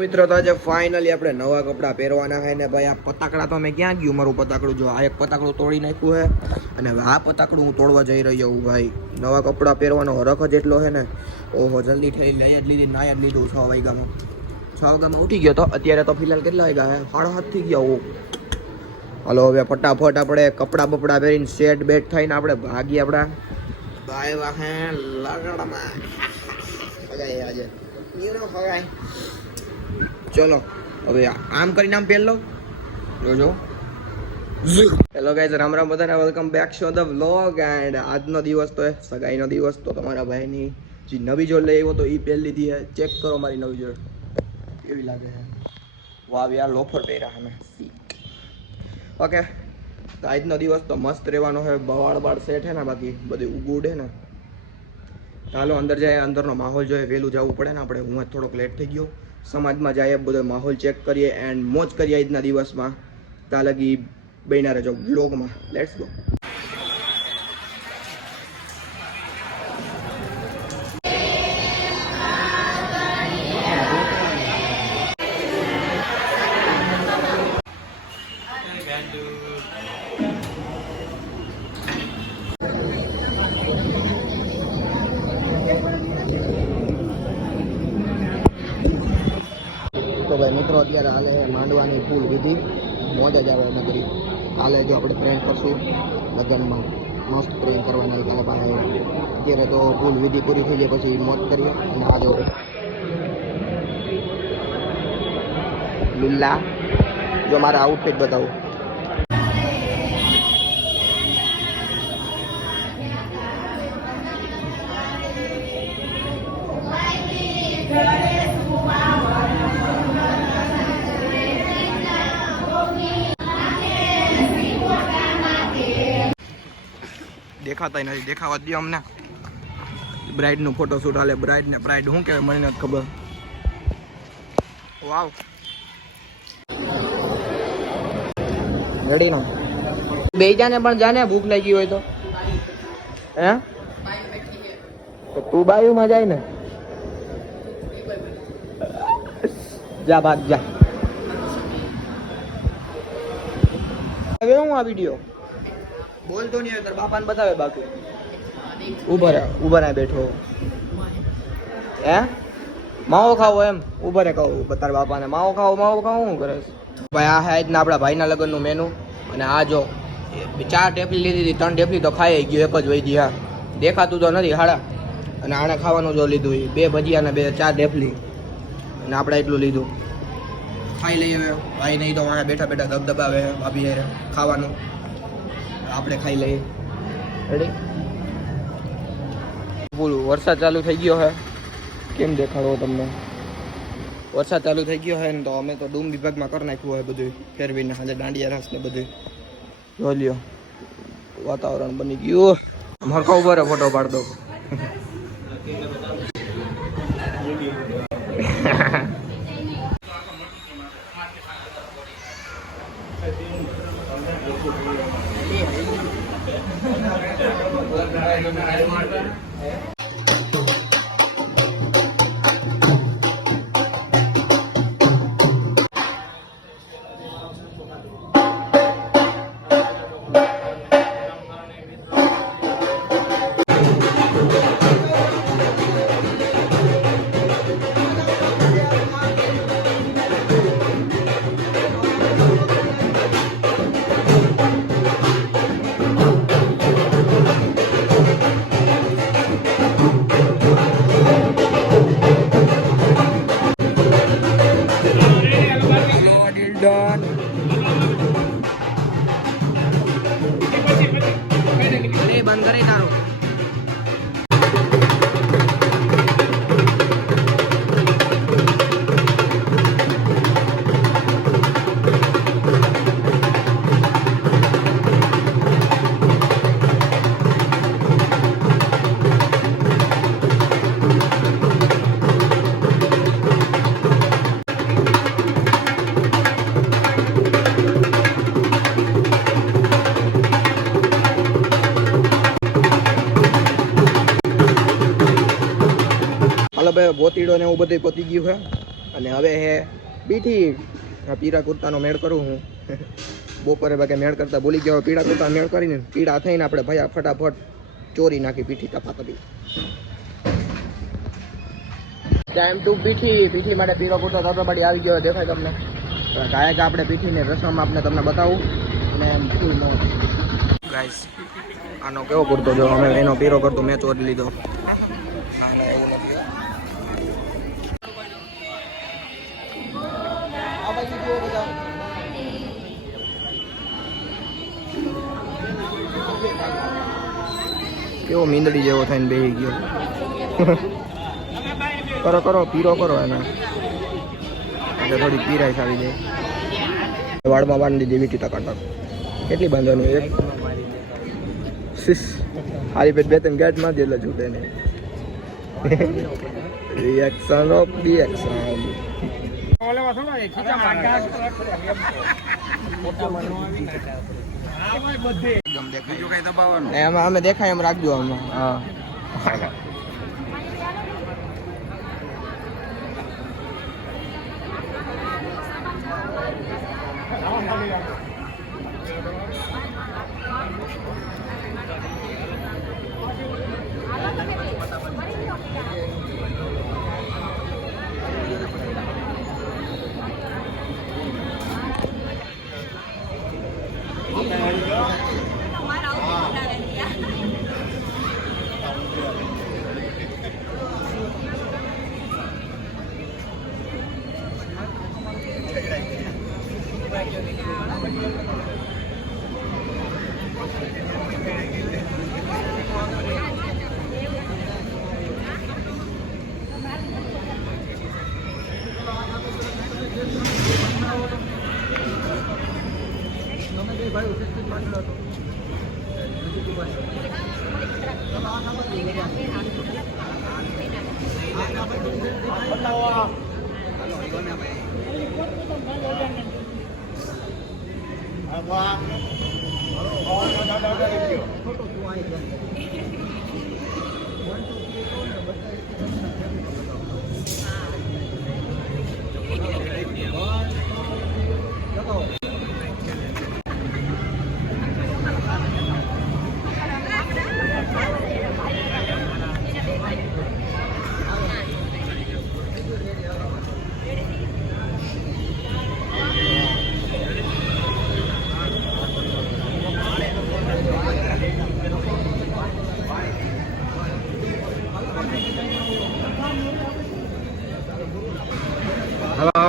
મિત્રો, તો આજે ફાઇનલી આપણે નવા કપડાં પહેરવાના છે ને ભાઈ. આ પતાકડા તો મેં ક્યાં ગયું મારું પતાકડું? જો આ એક પતાકડું તોડી નાખ્યું છે અને આ પતાકડું હું તોડવા જઈ રહ્યો હું ભાઈ. નવા કપડાં પહેરવાનો હરખ જ એટલો છે ને. ઓહો, જલ્દી થઈ લઈ જ લીધી, નાય જ લીધું. 6 વાગ્યામાં ઉઠી ગયો તો. અત્યારે તો ફિલહાલ કેટલા વાગ્યા છે? 7:30 થઈ ગયા. હલો, હવે ફટાફટ આપણે કપડાં બપડા પહેરીને સેટ બેટ થઈને આપણે ભાગીએ આપણા ભાઈ વાહે લગડમાં. આજે ચલો હવે આમ કરીને આમ પહેર લો. જોજો. હેલો ગાઈઝ, રામ રામ બધાને. Welcome back to the vlog. And આજનો દિવસ તો સગાઈનો દિવસ તો તમારા ભાઈની જે નવી જોડ લઈ આવ્યો તો એ પહેરી લીધી છે. ચેક કરો મારી નવી જોડ કેવી લાગે છે. વાવ યાર, લોફર પહેર્યા અમે. ઓકે, તો આજનો દિવસ તો મસ્ત રહેવાનો છે. બવાળ બાળ સેટ છે ને, બાકી બધું ગુડ છે ને. ચાલો અંદર જાય, અંદરનો માહોલ જોઈએ. વહેલું જવું પડે ને આપણે. હું થોડોક લેટ થઈ ગયો. સમાજમાં જાય બધો માહોલ ચેક કરીએ એન્ડ મોજ કરીએ આજના દિવસમાં. ત્યાં લગી બન્યા રહેજો બ્લોગમાં. Let's go. તો ભાઈ મિત્રો, અત્યારે હાલે માંડવાની ફૂલ વિધિ. મોજ જ આવે નગરી. હાલે જો આપણે પ્રેન્ક કરશું લગ્નમાં. મસ્ત પ્રેન્ક કરવાના ત્યારે પાસે. અત્યારે તો ફૂલ વિધિ પૂરી થઈ જાય પછી મોજ કરીએ. અને આ જો લુલ્લા, જો મારા આઉટફિટ બતાવું. દેખાતા નથી, દેખાવા દો અમને. બ્રાઇડ નું ફોટોશૂટ હાલે. બ્રાઇડ ને બ્રાઇડ શું કહેવાય મને નથી ખબર. વાવ, રેડી ના બે જાને પણ જાને ભૂખ લાગી હોય તો. હે તો તું બાયુમાં જાય ને. જા ભાગ જા. હવે હું આ વિડીયો બોલતો નહીં હોય તાર બાપાને બતાવે. બાકી ઉભા રહે બેઠો. હે માવો ખાવો એમ? ઉભા રહે કહું તાર બાપાને માવો ખાવો શું કરે ભાઈ? આ છે ને આપણા ભાઈના લગ્નનું મેનુ. અને આ જો 4 ટેપલી લીધી હતી, 3 ટેપલી તો ખાઈ ગયો, એક જ વહી. હા, દેખાતું તો નથી હાડા. અને આને ખાવાનું જો લીધું 2 ભજીયા ને 4 ટેપલી. અને આપણે એટલું લીધું. ખાઈ લઈએ હવે. ભાઈ નહીં તો વાળા બેઠા બેઠા ધબધબાવે ભાભી ખાવાનું. આપણે ખાઈ લઈએ. રેડી? બોલો, વરસાદ ચાલુ થઈ ગયો છે. કેમ દેખાડવો તમને? વરસાદ ચાલુ થઈ ગયો છે ને તો અમે તો ડૂમ વિભાગમાં કરી નાખ્યું હોય બધું ફેરવીને. આજે દાંડિયા રાસ ને બધું જોઈ લ્યો. વાતાવરણ બની ગયું. હરખો ઉભો રહે, ફોટો પાડ દો. બંધ કરી તારો. ભાઈ ગોતીડો ને એવું બધું પતી ગયું છે. અને હવે હે પીઠી પીળા કુર્તાનો મેળ કરું હું બપોરે ભાગે મેળ કરતા ભૂલી ગયો પીળા કુર્તા મેળ કરીને પીળા થઈને આપણે ભાઈ ફટાફટ ચોરી નાખી પીઠી ટપાટપી ટાઈમ ટુ પીઠી માટે પીળો કુર્તો તરબાડી આવી ગયો દેખાય તમને ગાયક આપણે પીઠીને રસમ આપણે તમને બતાવું અને ફૂલ મોજ ગાઈસ આનો કેવો કુર્તો જો અમે એનો પીળો કરતો મેં ચોરી લીધો કેવો મીંદડી જેવો થઈને બેસી ગયો કરો કરો પીરો કરો એને એટલે થોડી પીરાઈશ આવી જાય વાળમાં બાંધી દીધી વીટી ટકાટક કેટલી બાંધવાની એક હારી પેટ બે ત્રણ ગેટ માં એટલે છૂટે નહીં રિએક્શન ઓફ રિએક્શન અમે દેખાય એમ રાખજો આમાં હા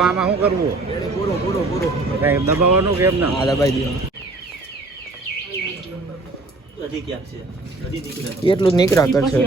આમાં શું કરવું કઈ દબાવવાનું કેમ ના હા દબાઈ દો એટલું જ નીકળા કરશે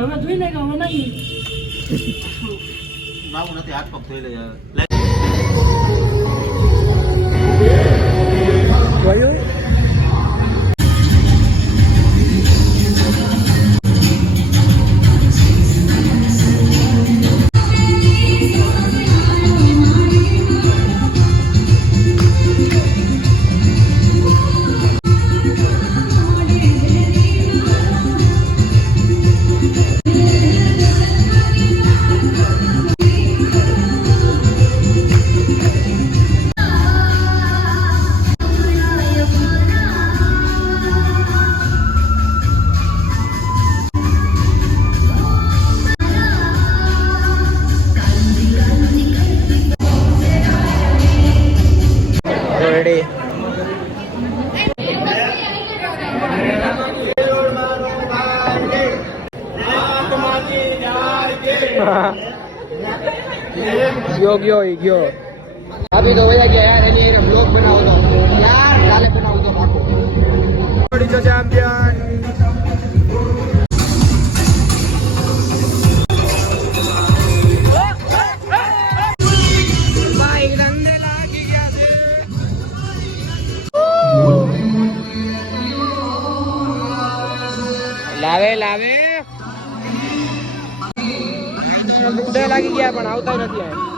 રેડી ગયો અભી તો વયા ગયા યાર એની બ્લોગ બનાવો તો યાર કાલે બનાવો તો પાકો ચેમ્પિયન લાવે લાગે ગયા પણ આવતા નથી